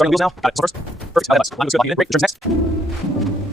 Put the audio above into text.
Starting the wheels now. Got it. So first. Perfect. Line looks good. Locking it in. Great. Returns next.